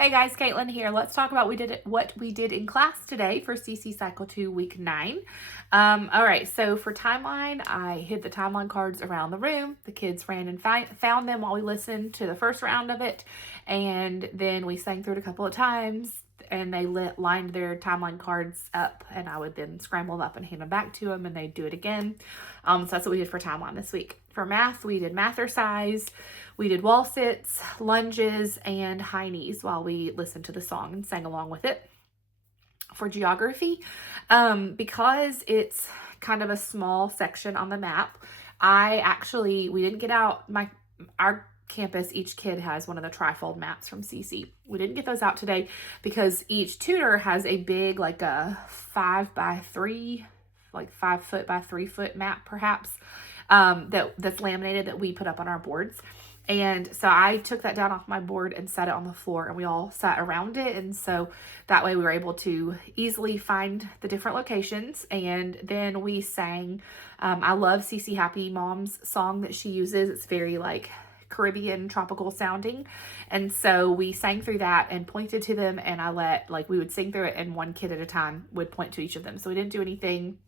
Hey guys, Caitlin here. Let's talk about what we did in class today for CC Cycle 2 Week 9. All right, so for timeline, I hid the timeline cards around the room. The kids ran and found them while we listened to the first round of it, and then we sang through it a couple of times, and they lined their timeline cards up, and I would then scramble them up and hand them back to them, and they'd do it again. So that's what we did for timeline this week. For math, we did mathercise, we did wall sits, lunges, and high knees while we listened to the song and sang along with it. For geography, because it's kind of a small section on the map, we didn't get out our campus. Each kid has one of the trifold maps from CC. We didn't get those out today because each tutor has a big, like a 5x3, like 5 foot by 3 foot map perhaps, that's laminated that we put up on our boards. And so I took that down off my board and set it on the floor, and we all sat around it. And so that way we were able to easily find the different locations. And then we sang, I love CC Happy Mom's song that she uses. It's very like Caribbean tropical sounding. And so we sang through that and pointed to them, and we would sing through it, and one kid at a time would point to each of them. So we didn't do anything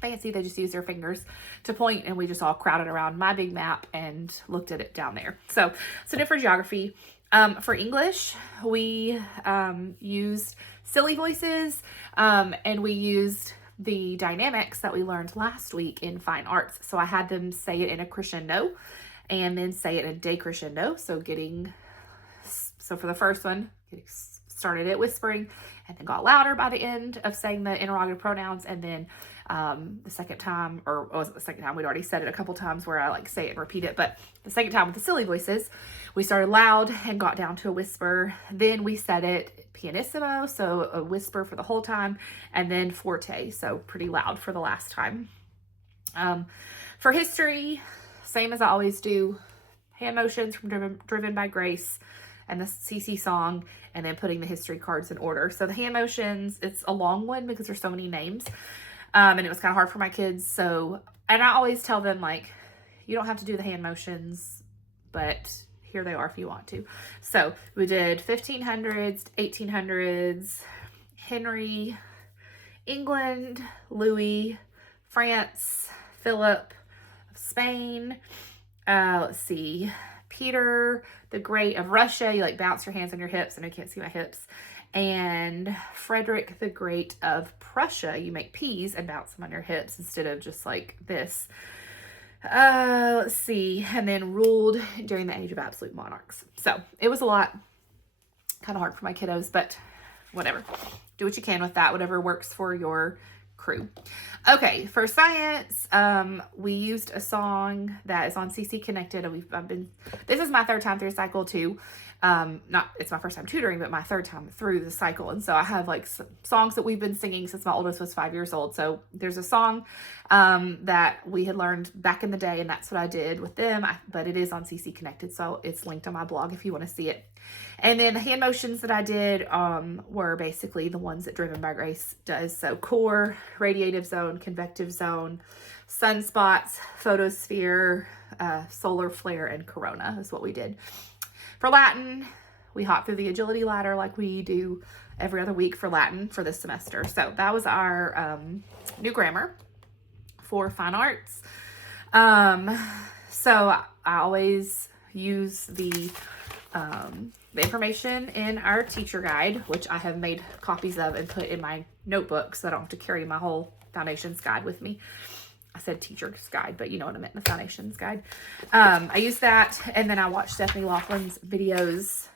fancy. They just used their fingers to point, and we just all crowded around my big map and looked at it down there. So did for geography. For English, we used silly voices, and we used the dynamics that we learned last week in fine arts. So I had them say it in a crescendo and then say it in a decrescendo. So for the first one, started it whispering and then got louder by the end of saying the interrogative pronouns. And then the second time, we'd already said it a couple times where I say it and repeat it, but the second time with the silly voices, we started loud and got down to a whisper. Then we said it pianissimo, so a whisper for the whole time, and then forte, so pretty loud for the last time. For history, same as I always do, hand motions from Driven by Grace and the CC song, and then putting the history cards in order. So the hand motions, it's a long one because there's so many names. And it was kind of hard for my kids. And I always tell them, you don't have to do the hand motions, but here they are if you want to. So we did 1500s, 1800s, Henry, England, Louis, France, Philip, Spain, let's see, Peter the Great of Russia. You bounce your hands on your hips, and I can't see my hips. And Frederick the Great of Prussia. You make P's and bounce them on your hips instead of just like this. Let's see. And then ruled during the age of absolute monarchs. So it was a lot. Kind of hard for my kiddos, but whatever. Do what you can with that. Whatever works for your crew. Okay, for science, we used a song that is on CC Connected. This is my third time through cycle 2. It's my first time tutoring, but my third time through the cycle. And so I have songs that we've been singing since my oldest was 5 years old. So there's a song that we had learned back in the day, and that's what I did with them. But it is on CC Connected, so it's linked on my blog if you want to see it. And then the hand motions that I did were basically the ones that Driven by Grace does. So core, radiative zone, convective zone, sunspots, photosphere, solar flare, and corona is what we did. For Latin, we hopped through the agility ladder like we do every other week for Latin for this semester. So that was our new grammar. For fine arts, so I always use the information in our teacher guide, which I have made copies of and put in my notebook so I don't have to carry my whole foundations guide with me. I said teacher's guide, but you know what I meant, the foundations guide. I use that, and then I watch Stephanie Laughlin's videos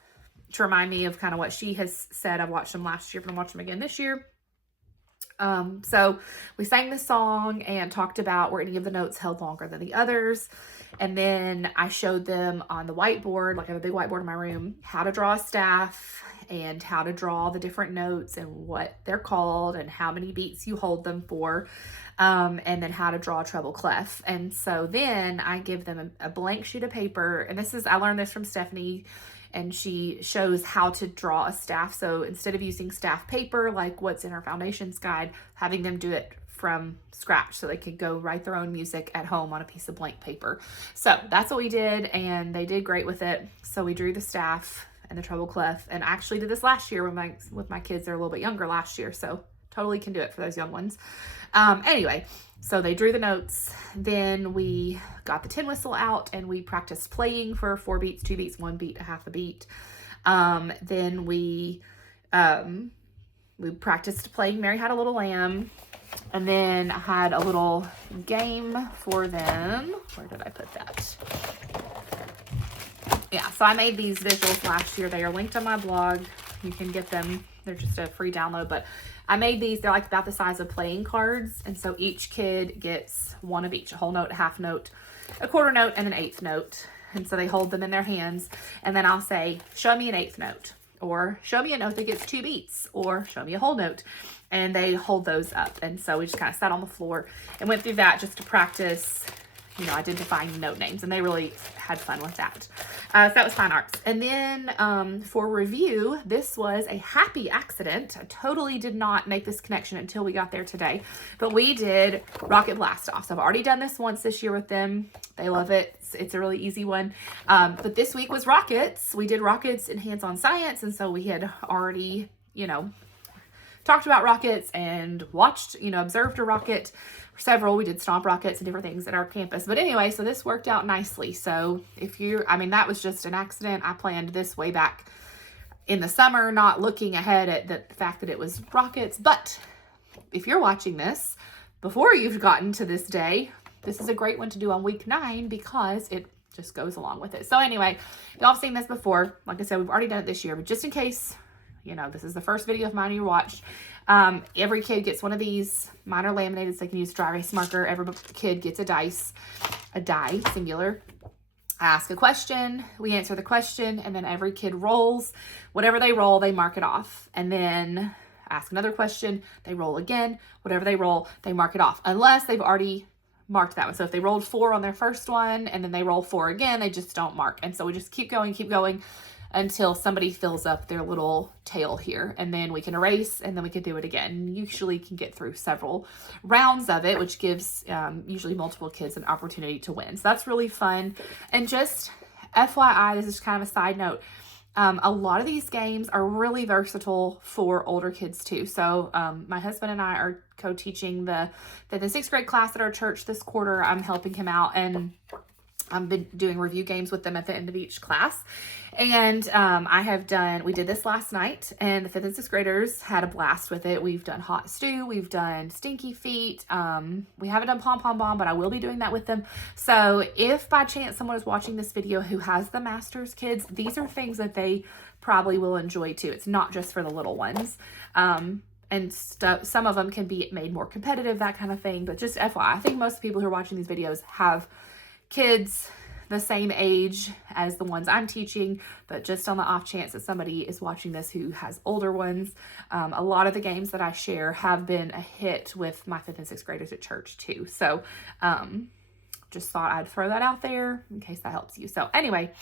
to remind me of kind of what she has said. I watched them last year, but I'm watching them again this year. So we sang the song and talked about were any of the notes held longer than the others. And then I showed them on the whiteboard, I have a big whiteboard in my room, how to draw a staff and how to draw the different notes and what they're called and how many beats you hold them for. And then how to draw a treble clef. And so then I give them a blank sheet of paper. And I learned this from Stephanie, and she shows how to draw a staff. So instead of using staff paper, like what's in our foundations guide, having them do it from scratch so they could go write their own music at home on a piece of blank paper. So that's what we did, and they did great with it. So we drew the staff and the treble clef. And I actually did this last year with my kids. They're a little bit younger last year, so totally can do it for those young ones. Anyway, so they drew the notes. Then we got the tin whistle out and we practiced playing for 4 beats, 2 beats, 1 beat, a half a beat. Then we practiced playing Mary Had a Little Lamb. And then I had a little game for them. Where did I put that? Yeah, so I made these visuals last year. They are linked on my blog. You can get them. They're just a free download, but I made these. They're like about the size of playing cards. And so each kid gets one of each, a whole note, a half note, a quarter note, and an eighth note. And so they hold them in their hands. And then I'll say, show me an eighth note, or show me a note that gets 2 beats, or show me a whole note. And they hold those up. And so we just kind of sat on the floor and went through that just to practice, you know, identifying note names. And they really had fun with that. So that was fine arts. And then for review, this was a happy accident. I totally did not make this connection until we got there today. But we did Rocket Blast Off. So I've already done this once this year with them. They love it. It's a really easy one. But this week was rockets. We did rockets in hands-on science. And so we had already, you know, talked about rockets and watched, you know, observed a rocket. Several, we did stomp rockets and different things at our campus. But anyway, so this worked out nicely. So if you, I mean, that was just an accident. I planned this way back in the summer, not looking ahead at the fact that it was rockets. But if you're watching this before you've gotten to this day, this is a great one to do on week 9 because it just goes along with it. So anyway, y'all have seen this before. Like I said, we've already done it this year, but just in case, you know, this is the first video of mine you watched. Every kid gets one of these. Mine are laminated, so they can use dry erase marker. Every kid gets a die, singular. I ask a question, we answer the question, and then every kid rolls. Whatever they roll, they mark it off. And then ask another question, they roll again. Whatever they roll, they mark it off. Unless they've already marked that one. So if they rolled 4 on their first one, and then they roll 4 again, they just don't mark. And so we just keep going, until somebody fills up their little tail here, and then we can erase, and then we can do it again. Usually can get through several rounds of it, which gives usually multiple kids an opportunity to win. So that's really fun. And just FYI, this is kind of a side note, a lot of these games are really versatile for older kids too. So my husband and I are co-teaching the 6th grade class at our church this quarter. I'm helping him out, and I've been doing review games with them at the end of each class. And we did this last night, and the 5th and 6th graders had a blast with it. We've done Hot Stew, we've done Stinky Feet. We haven't done Pom Pom Bomb, but I will be doing that with them. So if by chance someone is watching this video who has the Masters kids, these are things that they probably will enjoy too. It's not just for the little ones. And some of them can be made more competitive, that kind of thing. But just FYI, I think most people who are watching these videos have kids the same age as the ones I'm teaching, but just on the off chance that somebody is watching this who has older ones, a lot of the games that I share have been a hit with my 5th and 6th graders at church too. So just thought I'd throw that out there in case that helps you. So anyway,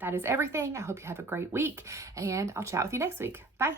that is everything. I hope you have a great week, and I'll chat with you next week. Bye.